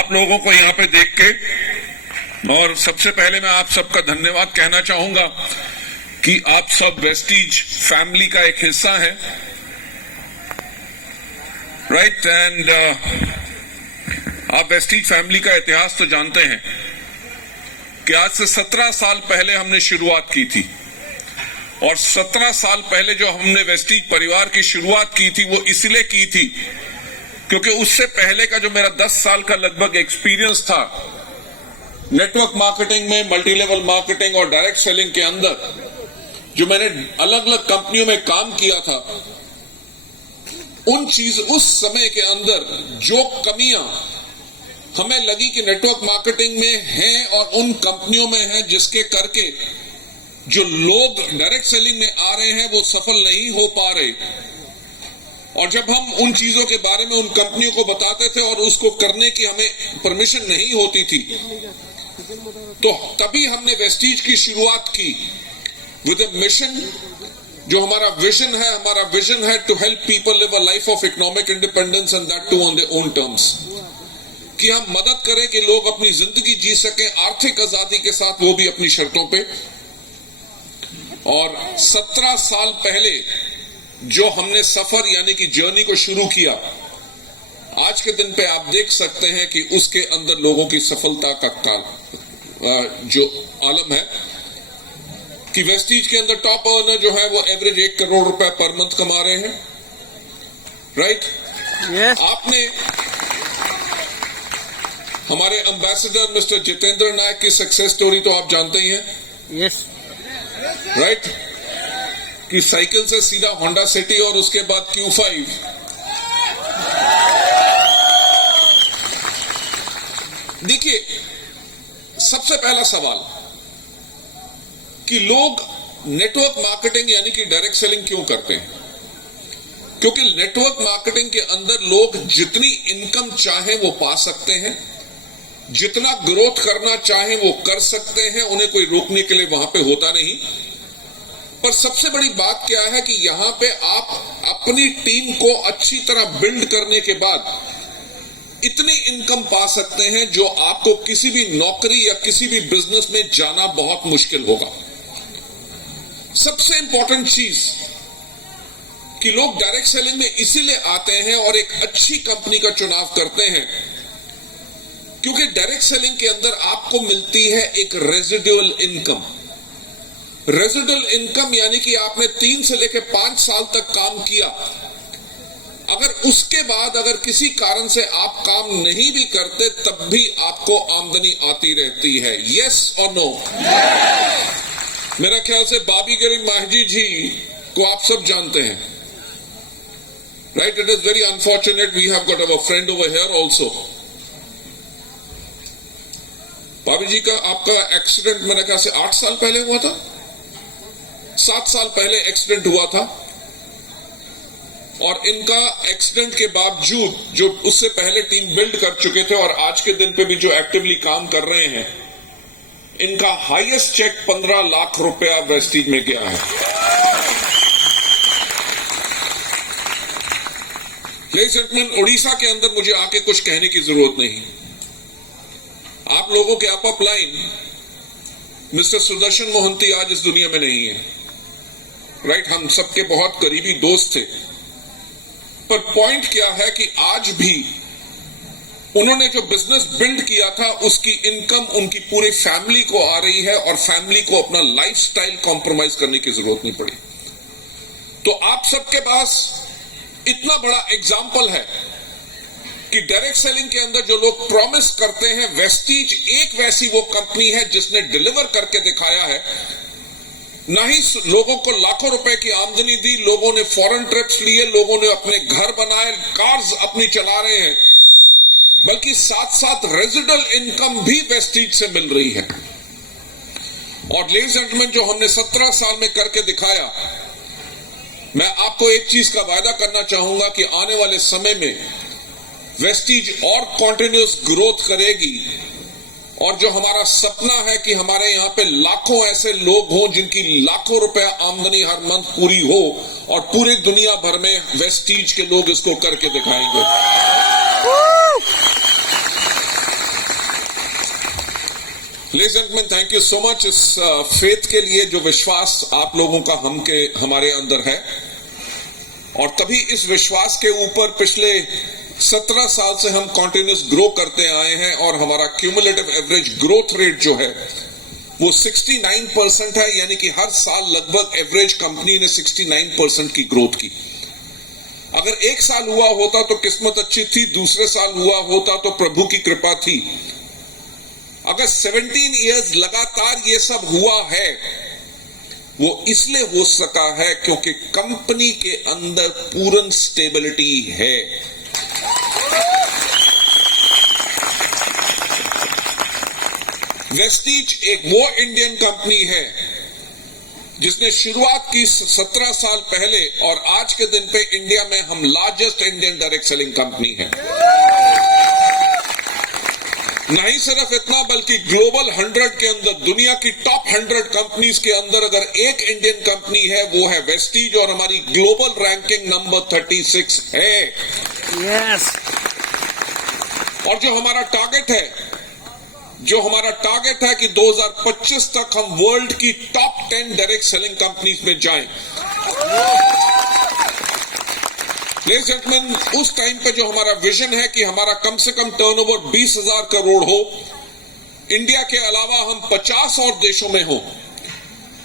आप लोगों को यहां पे देख के, और सबसे पहले मैं आप सबका धन्यवाद कहना चाहूंगा कि आप सब वेस्टीज फैमिली का एक हिस्सा हैं, राइट। एंड आप वेस्टीज फैमिली का इतिहास तो जानते हैं कि आज से 17 साल पहले हमने शुरुआत की थी, और 17 साल पहले जो हमने वेस्टीज परिवार की शुरुआत की थी वो इसलिए की थी क्योंकि उससे पहले का जो मेरा 10 साल का लगभग एक्सपीरियंस था नेटवर्क मार्केटिंग में, मल्टी लेवल मार्केटिंग और डायरेक्ट सेलिंग के अंदर, जो मैंने अलग अलग कंपनियों में काम किया था, उस समय के अंदर जो कमियां हमें लगी कि नेटवर्क मार्केटिंग में हैं और उन कंपनियों में हैं जिसके करके जो लोग डायरेक्ट सेलिंग में आ रहे हैं वो सफल नहीं हो पा रहे, और जब हम उन चीजों के बारे में उन कंपनियों को बताते थे और उसको करने की हमें परमिशन नहीं होती थी, तो तभी हमने वेस्टीज की शुरुआत की विद अ मिशन। जो हमारा विजन है to help people live a life of economic independence and that too on their own terms, कि हम मदद करें कि लोग अपनी जिंदगी जी सकें आर्थिक आजादी के साथ, वो भी अपनी शर्तों पे। और 17 साल पहले जो हमने सफर यानी कि जर्नी को शुरू किया, आज के दिन पे आप देख सकते हैं कि उसके अंदर लोगों की सफलता का जो आलम है कि वेस्टीज के अंदर टॉप अर्नर जो है वो एवरेज 1 करोड़ रुपए पर मंथ कमा रहे हैं, राइट। yes. आपने हमारे एम्बेसडर मिस्टर जितेंद्र नायक की सक्सेस स्टोरी तो आप जानते ही हैं, yes. राइट, कि साइकिल से सीधा होंडा सिटी और उसके बाद Q5। देखिए, सबसे पहला सवाल कि लोग नेटवर्क मार्केटिंग यानी कि डायरेक्ट सेलिंग क्यों करते हैं? क्योंकि नेटवर्क मार्केटिंग के अंदर लोग जितनी इनकम चाहें वो पा सकते हैं, जितना ग्रोथ करना चाहें वो कर सकते हैं, उन्हें कोई रोकने के लिए वहां पे होता नहीं। पर सबसे बड़ी बात क्या है कि यहां पे आप अपनी टीम को अच्छी तरह बिल्ड करने के बाद इतनी इनकम पा सकते हैं जो आपको किसी भी नौकरी या किसी भी बिजनेस में जाना बहुत मुश्किल होगा। सबसे इंपॉर्टेंट चीज कि लोग डायरेक्ट सेलिंग में इसीलिए आते हैं और एक अच्छी कंपनी का चुनाव करते हैं क्योंकि डायरेक्ट सेलिंग के अंदर आपको मिलती है एक रेजिडुअल इनकम। रेजिडुअल इनकम यानी कि आपने 3 से लेकर 5 साल तक काम किया, अगर उसके बाद अगर किसी कारण से आप काम नहीं भी करते तब भी आपको आमदनी आती रहती है। यस और नो? मेरा ख्याल से बाबी गिरिंग माहजी जी को आप सब जानते हैं, right. It is very unfortunate we have got our friend over here also. Bobby ji का आपका एक्सीडेंट मेरे ख्याल से 8 साल पहले हुआ था, 7 साल पहले एक्सीडेंट हुआ था, और इनका एक्सीडेंट के बावजूद जो उससे पहले टीम बिल्ड कर चुके थे और आज के दिन पे भी जो एक्टिवली काम कर रहे हैं, इनका हाईएस्ट चेक 15 लाख रुपया वेस्टीज में गया है। लेडीज एंड जेंटलमैन, उड़ीसा के अंदर मुझे आके कुछ कहने की जरूरत नहीं। आप लोगों के up line mister Sudarshan Mohanty आज इस दुनिया में नहीं है, राइट। हम सबके बहुत करीबी दोस्त थे, पर पॉइंट क्या है कि आज भी उन्होंने जो बिजनेस बिल्ड किया था उसकी इनकम उनकी पूरी फैमिली को आ रही है और फैमिली को अपना लाइफस्टाइल कॉम्प्रोमाइज करने की जरूरत नहीं पड़ी। तो आप सबके पास इतना बड़ा एग्जाम्पल है कि डायरेक्ट सेलिंग के अंदर जो लोग प्रॉमिस करते हैं, वेस्टीज एक वैसी वो कंपनी है जिसने डिलीवर करके दिखाया है। ना ही लोगों को लाखों रुपए की आमदनी दी, लोगों ने फॉरेन ट्रिप्स लिए, लोगों ने अपने घर बनाए, कार्स अपनी चला रहे हैं, बल्कि साथ साथ रेजिडुअल इनकम भी वेस्टीज से मिल रही है। और लेडीज एंड जेंटलमैन, जो हमने 17 साल में करके दिखाया, मैं आपको एक चीज का वायदा करना चाहूंगा कि आने वाले समय में वेस्टीज और कॉन्टिन्यूस ग्रोथ करेगी, और जो हमारा सपना है कि हमारे यहां पे लाखों ऐसे लोग हों जिनकी लाखों रुपया आमदनी हर मंथ पूरी हो, और पूरी दुनिया भर में वेस्टीज के लोग इसको करके दिखाएंगे। Ladies and gentlemen, thank you so much इस फेथ के लिए, जो विश्वास आप लोगों का हमारे अंदर है, और तभी इस विश्वास के ऊपर पिछले 17 साल से हम कंटिन्यूस ग्रो करते आए हैं, और हमारा क्यूमुलेटिव एवरेज ग्रोथ रेट जो है वो 69% है, यानी कि हर साल लगभग एवरेज कंपनी ने 69% की ग्रोथ की। अगर एक साल हुआ होता तो किस्मत अच्छी थी, दूसरे साल हुआ होता तो प्रभु की कृपा थी। अगर 17 इयर्स लगातार ये सब हुआ है, वो इसलिए हो सका है क्योंकि कंपनी के अंदर पूर्ण स्टेबिलिटी है। वेस्टीज एक वो इंडियन कंपनी है जिसने शुरुआत की 17 साल पहले, और आज के दिन पे इंडिया में हम largest Indian direct selling company है। नहीं सिर्फ इतना, बल्कि ग्लोबल 100 के अंदर, दुनिया की टॉप 100 कंपनीज के अंदर अगर एक इंडियन कंपनी है वो है वेस्टीज, और हमारी ग्लोबल रैंकिंग नंबर 36 है। यस। और जो हमारा टारगेट है कि 2025 तक हम वर्ल्ड की टॉप 10 डायरेक्ट सेलिंग कंपनीज में जाएं। लेडीज जेंटलमैन, उस टाइम पे जो हमारा विजन है कि हमारा कम से कम टर्नओवर 20,000 करोड़ हो, इंडिया के अलावा हम 50 और देशों में हो,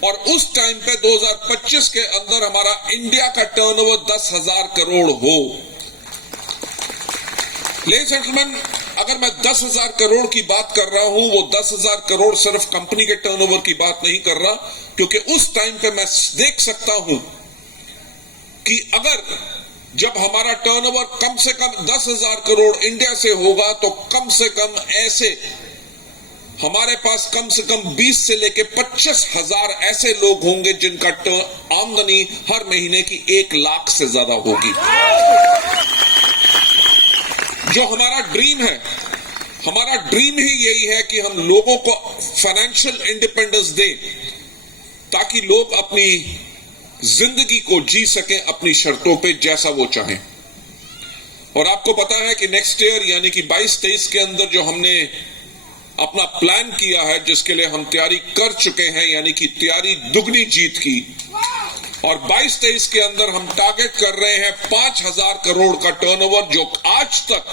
और उस टाइम पे 2025 के अंदर हमारा इंडिया का टर्नओवर 10,000 करोड़ हो। लेडीज जेंटलमैन, अगर मैं 10,000 करोड़ की बात कर रहा हूं, वो 10,000 करोड़ सिर्फ कंपनी के टर्नओवर की बात नहीं कर रहा, क्योंकि उस टाइम पे मैं देख सकता हूं कि अगर जब हमारा टर्नओवर कम से कम 10,000 करोड़ इंडिया से होगा, तो कम से कम ऐसे हमारे पास कम से कम 20 से लेके 25,000 ऐसे लोग होंगे जिनका आमदनी हर महीने की 1 लाख से ज्यादा होगी। जो हमारा ड्रीम ही यही है कि हम लोगों को फाइनेंशियल इंडिपेंडेंस दें, ताकि लोग अपनी जिंदगी को जी सकें अपनी शर्तों पे, जैसा वो चाहें। और आपको पता है कि नेक्स्ट ईयर यानी कि 22-23 के अंदर जो हमने अपना प्लान किया है, जिसके लिए हम तैयारी कर चुके हैं, यानी कि तैयारी दुगनी जीत की, और 22-23 के अंदर हम टारगेट कर रहे हैं 5,000 करोड़ का टर्नओवर, जो आज तक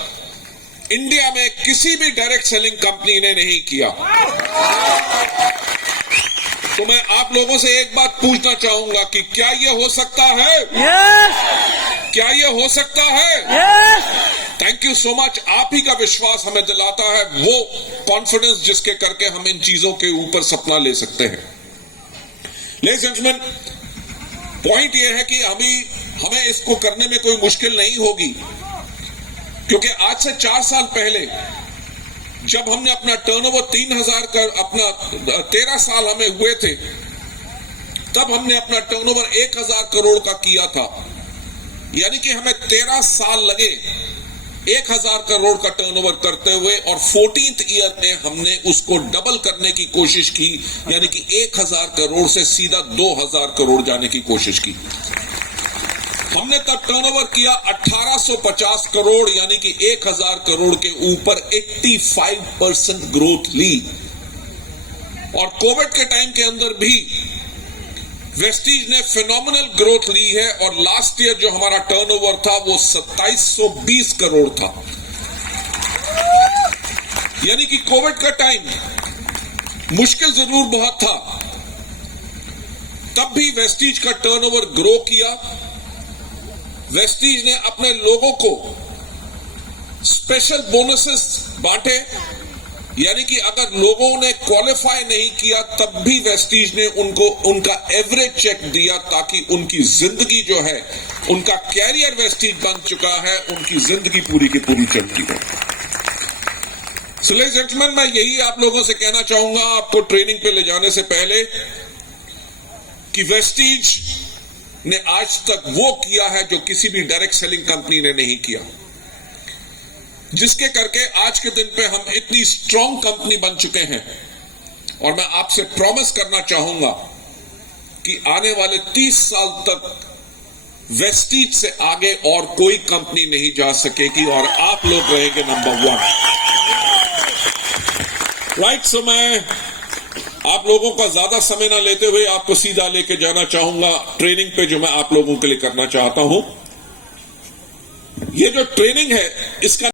इंडिया में किसी भी डायरेक्ट सेलिंग कंपनी ने नहीं किया। तो मैं आप लोगों से एक बात पूछना चाहूंगा कि क्या ये हो सकता है? यस। क्या ये हो सकता है? Yes. Thank you so much. आप ही का विश्वास हमें दिलाता है वो कॉन्फिडेंस जिसके करके हम इन चीजों के ऊपर सपना ले सकते हैं। लेडीज एंड जेंटलमैन, पॉइंट ये है कि हमें इसको करने में कोई मुश्किल नहीं होगी, क्योंकि आज से 4 साल पहले जब हमने अपना टर्नओवर 3,000 कर, अपना 13 साल हमें हुए थे, तब हमने अपना टर्नओवर 1,000 करोड़ का किया था। यानी कि हमें 13 साल लगे 1,000 करोड़ का टर्नओवर करते हुए, और 14th ईयर में हमने उसको डबल करने की कोशिश की, यानी कि 1,000 करोड़ से सीधा 2,000 करोड़ जाने की कोशिश की। हमने तब टर्नओवर किया 1850 करोड़, यानी कि 1,000 करोड़ के ऊपर 85% ग्रोथ ली। और कोविड के टाइम के अंदर भी वेस्टीज ने फिनोमिनल ग्रोथ ली है, और लास्ट ईयर जो हमारा टर्नओवर था वो 2720 करोड़ था। यानी कि कोविड का टाइम मुश्किल जरूर बहुत था, तब भी वेस्टीज का टर्नओवर ग्रो किया। वेस्टीज ने अपने लोगों को स्पेशल बोनसेस बांटे, यानी कि अगर लोगों ने क्वालिफाई नहीं किया तब भी वेस्टीज ने उनका एवरेज चेक दिया, ताकि उनकी जिंदगी जो है, उनका कैरियर वेस्टीज बन चुका है, उनकी जिंदगी पूरी की पूरी चलती है। सो लेडीज एंड जेंटलमैन, मैं यही आप लोगों से कहना चाहूंगा आपको ट्रेनिंग पे ले जाने से पहले, कि वेस्टीज ने आज तक वो किया है जो किसी भी डायरेक्ट सेलिंग कंपनी ने नहीं किया, जिसके करके आज के दिन पे हम इतनी स्ट्रांग कंपनी बन चुके हैं। और मैं आपसे प्रॉमिस करना चाहूंगा कि आने वाले 30 साल तक वेस्टीज से आगे और कोई कंपनी नहीं जा सकेगी, और आप लोग रहेंगे नंबर 1। राइट, सो मैं आप लोगों का ज्यादा समय ना लेते हुए आपको सीधा लेके जाना चाहूंगा ट्रेनिंग पे, जो मैं आप लोगों के लिए करना चाहता हूं। ये जो ट्रेनिंग है इसका